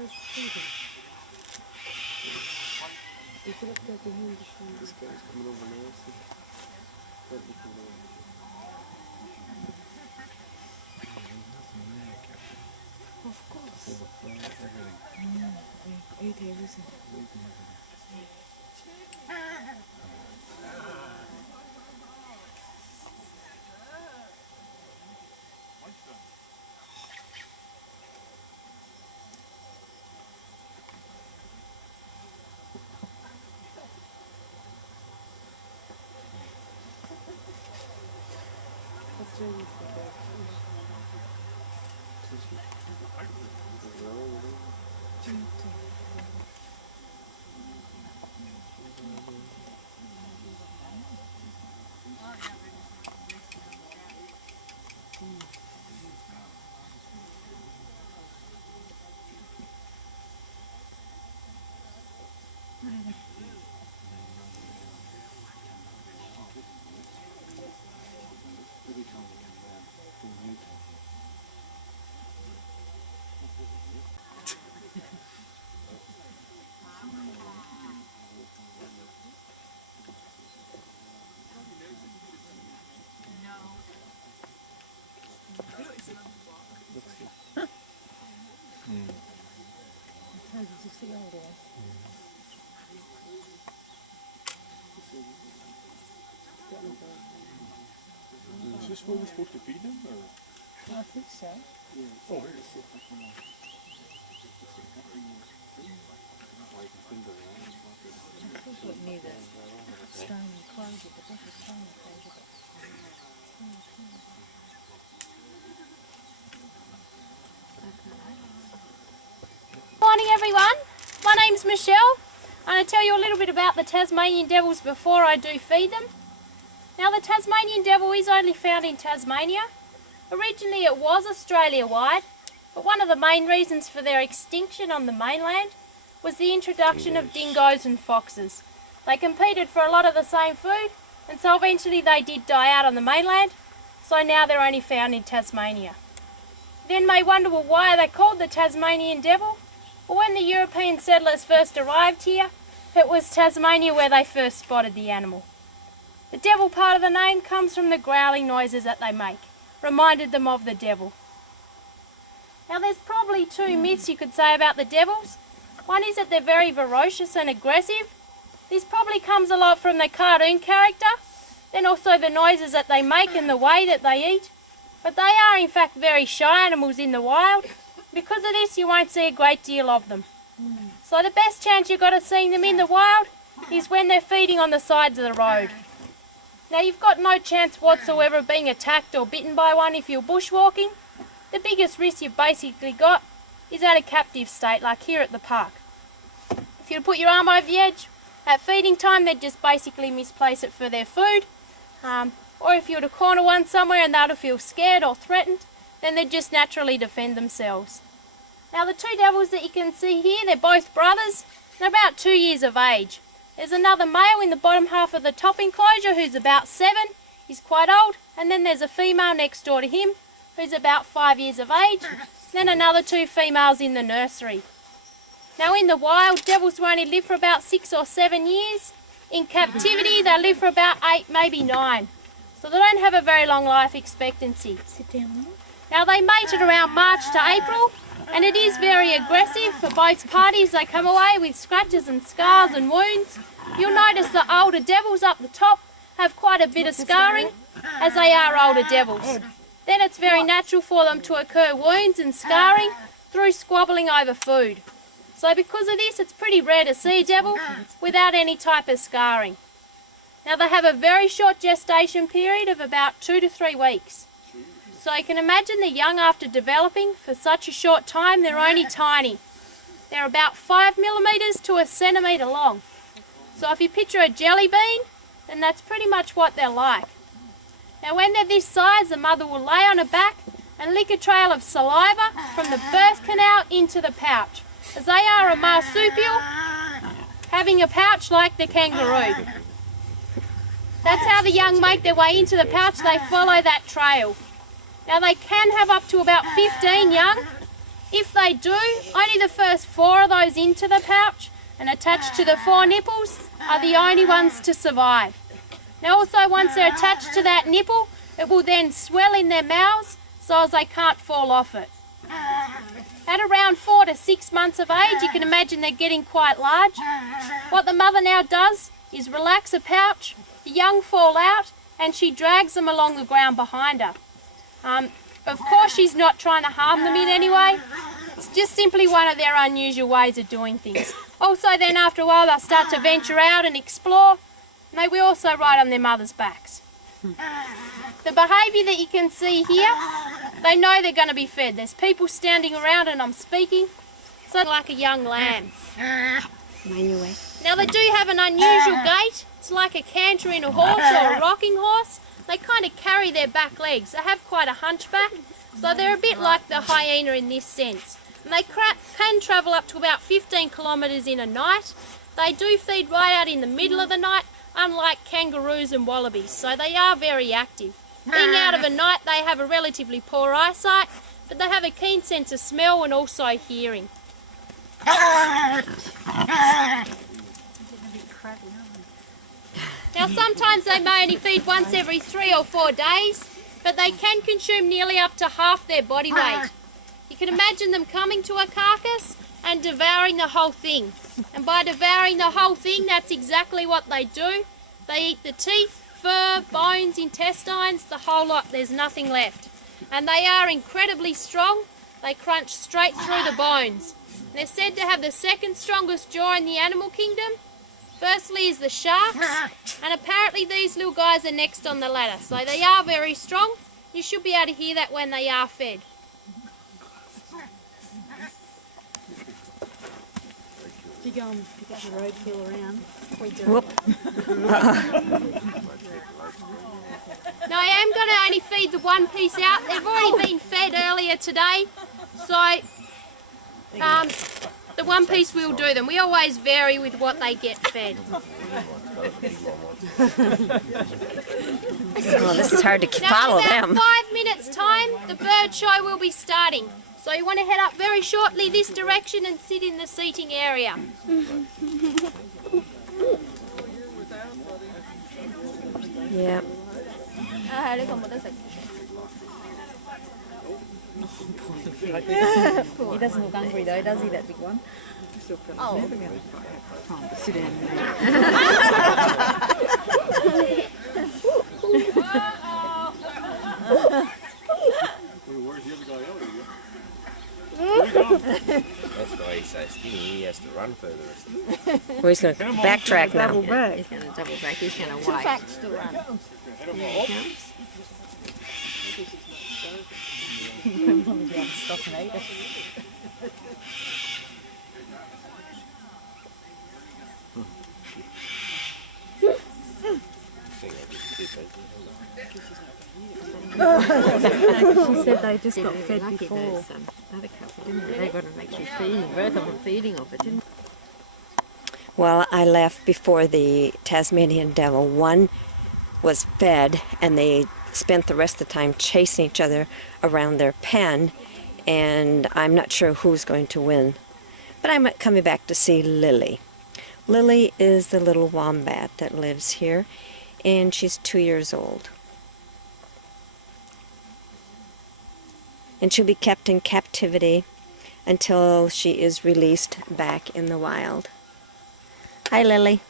This guy's coming over now. Let me come over. Of course. Everything. We ate everything. What's wrong with that? Every time we come down from Newton. How did you see all that? Is this where we're supposed to feed them? Or? I think so. Oh, I think it near the stone enclosure, but that's a stone enclosure. Morning everyone, my name's Michelle. I'm going to tell you a little bit about the Tasmanian Devils before I do feed them. Now the Tasmanian Devil is only found in Tasmania. Originally it was Australia-wide, but one of the main reasons for their extinction on the mainland was the introduction of dingoes and foxes. They competed for a lot of the same food, and so eventually they did die out on the mainland, so now they're only found in Tasmania. You then may wonder, well, why are they called the Tasmanian Devil? Well, when the European settlers first arrived here, it was Tasmania where they first spotted the animal. The devil part of the name comes from the growling noises that they make, reminded them of the devil. Now there's probably two myths you could say about the devils. One is that they're very ferocious and aggressive. This probably comes a lot from the cartoon character, then also the noises that they make and the way that they eat. But they are in fact very shy animals in the wild. Because of this you won't see a great deal of them. So the best chance you've got of seeing them in the wild is when they're feeding on the sides of the road. Now you've got no chance whatsoever of being attacked or bitten by one if you're bushwalking. The biggest risk you've basically got is at a captive state like here at the park. If you put your arm over the edge, at feeding time they'd just basically misplace it for their food. Or if you were to corner one somewhere and they would feel scared or threatened, then they'd just naturally defend themselves. Now the two devils that you can see here, they're both brothers. They're about 2 years of age. There's another male in the bottom half of the top enclosure who's about 7. He's quite old. And then there's a female next door to him who's about 5 years of age. Then another 2 females in the nursery. Now in the wild, devils will only live for about 6 or 7 years. In captivity, they live for about 8, maybe 9. So they don't have a very long life expectancy. Sit down. Now they mate at around March to April, and it is very aggressive for both parties. They come away with scratches and scars and wounds. You'll notice the older devils up the top have quite a bit of scarring, as they are older devils. Then it's very natural for them to occur wounds and scarring through squabbling over food. So because of this, it's pretty rare to see a devil without any type of scarring. Now they have a very short gestation period of about 2 to 3 weeks. So you can imagine the young after developing for such a short time, they're only tiny. They're about 5 millimeters to a centimetre long. So if you picture a jelly bean, then that's pretty much what they're like. Now when they're this size, the mother will lay on her back and lick a trail of saliva from the birth canal into the pouch, as they are a marsupial, having a pouch like the kangaroo. That's how the young make their way into the pouch. They follow that trail. Now they can have up to about 15 young, If they do, only the first 4 of those into the pouch and attached to the 4 nipples are the only ones to survive. Now also, once they're attached to that nipple, it will then swell in their mouths so as they can't fall off it. At around 4 to 6 months of age, you can imagine they're getting quite large. What the mother now does is relax a pouch, the young fall out, and she drags them along the ground behind her. Of course, she's not trying to harm them in any way. It's just simply one of their unusual ways of doing things. Also then, after a while, they'll start to venture out and explore, and they will also ride on their mother's backs. The behaviour that you can see here, they know they're going to be fed. There's people standing around and I'm speaking, so like a young lamb. Now they do have an unusual gait. It's like a canter in a horse or a rocking horse. They kind of carry their back legs. They have quite a hunchback, so they're a bit like the hyena in this sense. And they can travel up to about 15 kilometres in a night. They do feed right out in the middle of the night, unlike kangaroos and wallabies, so they are very active. Being out of a night, they have a relatively poor eyesight, but they have a keen sense of smell and also hearing. Now sometimes they may only feed once every 3 or 4 days, but they can consume nearly up to half their body weight. You can imagine them coming to a carcass and devouring the whole thing. And by devouring the whole thing, that's exactly what they do. They eat the teeth, fur, bones, intestines, the whole lot. There's nothing left. And they are incredibly strong. They crunch straight through the bones. And they're said to have the second strongest jaw in the animal kingdom. Firstly is the sharks, and apparently these little guys are next on the ladder. So they are very strong. You should be able to hear that when they are fed. Do you go and pick up the roadkill around? We do. Now I am going to only feed the one piece out. They've already been fed earlier today, so the one piece will do them. We always vary with what they get fed. Well, this is hard to follow now, in them. about 5 minutes' time, the bird show will be starting. So you want to head up very shortly this direction and sit in the seating area. Yep. He doesn't look hungry though, does he, that big one? Oh. Time to sit down Where's the other guy out? That's why he's so skinny, he has to run further. Well, he's going to backtrack now. He's going to double back, he's going to wait. Facts to run. He'll probably be able to stop and eat it. She said they just got fed before. Other couple, didn't they? They got them actually feeding. Both of them feeding off it, didn't they? Well, I left before the Tasmanian Devil. One was fed, and they spent the rest of the time chasing each other around their pen, and I'm not sure who's going to win. But I'm coming back to see Lily. Lily is the little wombat that lives here, and she's 2 years old. And she'll be kept in captivity until she is released back in the wild. Hi, Lily.